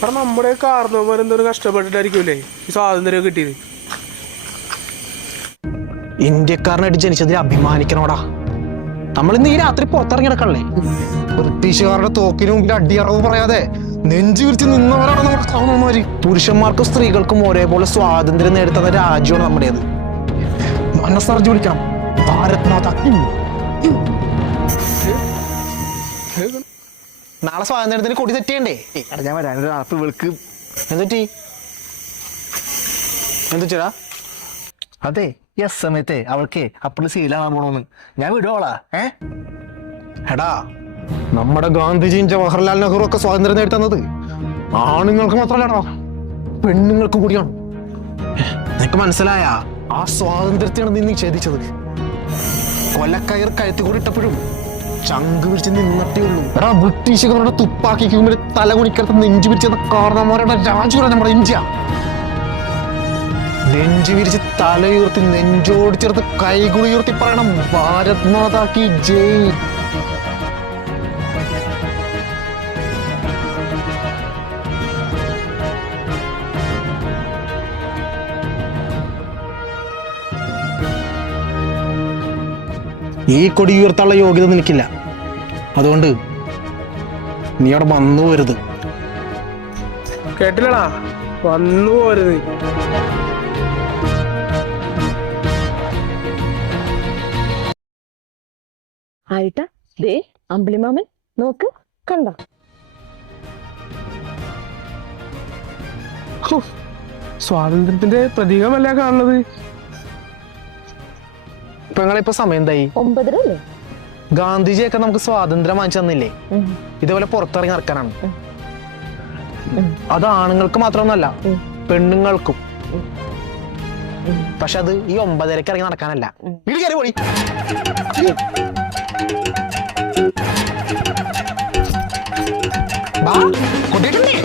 കാരണം നമ്മുടെ കാരണവന്മാരെന്തോരം കഷ്ടപ്പെട്ടിട്ടായിരിക്കുമല്ലേ ഈ സ്വാതന്ത്ര്യം കിട്ടിയത്. ഇന്ത്യക്കാരനായിട്ട് ജനിച്ചതിൽ അഭിമാനിക്കണോടാ. നമ്മളിന്ന് ഈ രാത്രി പുറത്തിറങ്ങി നടക്കണല്ലേ? ബ്രിട്ടീഷുകാരുടെ തോക്കിന് മുമ്പിൽ അടിയറവ് പറയാതെ നെഞ്ചു വിരിച്ച് നിന്നവരാണ് നമ്മുടെ കാരണവന്മാര്. പുരുഷന്മാർക്കും സ്ത്രീകൾക്കും ഒരേപോലെ സ്വാതന്ത്ര്യം നേടുന്ന രാജ്യമാണ് നമ്മുടേത്. മനസ്സറിഞ്ഞു വിളിക്കണം ഭാരത് മാതാ. നാളെ സ്വാതന്ത്ര്യത്തിന് കൊടി തെറ്റിയണ്ടേ? ഞാൻ വരാൻ ആപ്പ് വിളിക്ക്. എന്തുറ്റി? എന്തുച്ചാ? അതെ, ഈ സമയത്തെ അവൾക്ക് അപ്പഴ് ശീലാകാൻ പോണോന്ന് ഞാൻ വിടുവോളാ. എടാ, നമ്മുടെ ഗാന്ധിജിയും ജവഹർലാൽ നെഹ്റു ഒക്കെ സ്വാതന്ത്ര്യം നേടുന്നത് ആണുങ്ങൾക്ക് മാത്രമല്ലടാ, പെണ്ണുങ്ങൾക്ക് കൂടിയാണ്. നിനക്ക് മനസ്സിലായ? ആ സ്വാതന്ത്ര്യത്തെയാണ് നീ നിഷേധിച്ചത്. കൊലക്കയർ കഴുത്തി കൂടി ഇട്ടപ്പോഴും ചങ്ക് പിടിച്ച് നിന്നിട്ടേ ഉള്ളൂ. എടാ, ബ്രിട്ടീഷുകാരുടെ തുപ്പാക്കിക്ക് മുമ്പിൽ തല കുണിക്കടുത്ത് നെഞ്ചു പിരിച്ചത് കാരണവന്മാരുടെ രാജ്യമാണ് നമ്മുടെ ഇന്ത്യ. നെഞ്ചു വിരിച്ച് തലയുയർത്തി നെഞ്ചോട് ചേർത്ത് കൈകുളി ഉയർത്തി പറയണം ഭാരത് മാതാ കി ജയ്. ഈ കൊടി ഉയർത്താനുള്ള യോഗ്യത നിനക്കില്ല. അതുകൊണ്ട് നീ അവിടെ വന്നു പോരുത്. കേട്ടില്ലടാ, വന്നു പോരുത്. ആയിട്ടാ ദേ അമ്പിളിമാമൻ നോക്ക്, കണ്ട? സ്വാതന്ത്ര്യത്തിന്റെ പ്രതീകമല്ല കാണുന്നത്. ഇപ്പൊ നിങ്ങളിപ്പോ സമയം എന്തായി? 9:30 അല്ലേ? ഗാന്ധിജിയൊക്കെ നമുക്ക് സ്വാതന്ത്ര്യം വാങ്ങിച്ചു തന്നില്ലേ? ഇതേപോലെ പുറത്തിറങ്ങി നടക്കാനാണ്. അത് ആണുങ്ങൾക്ക് മാത്രമൊന്നല്ല, പെണ്ണുങ്ങൾക്കും. പക്ഷെ അത് ഈ 9:30 ഇറങ്ങി നടക്കാനല്ല. വീട് കയറി പോടി. കൊണ്ടിട്ടുണ്ടേ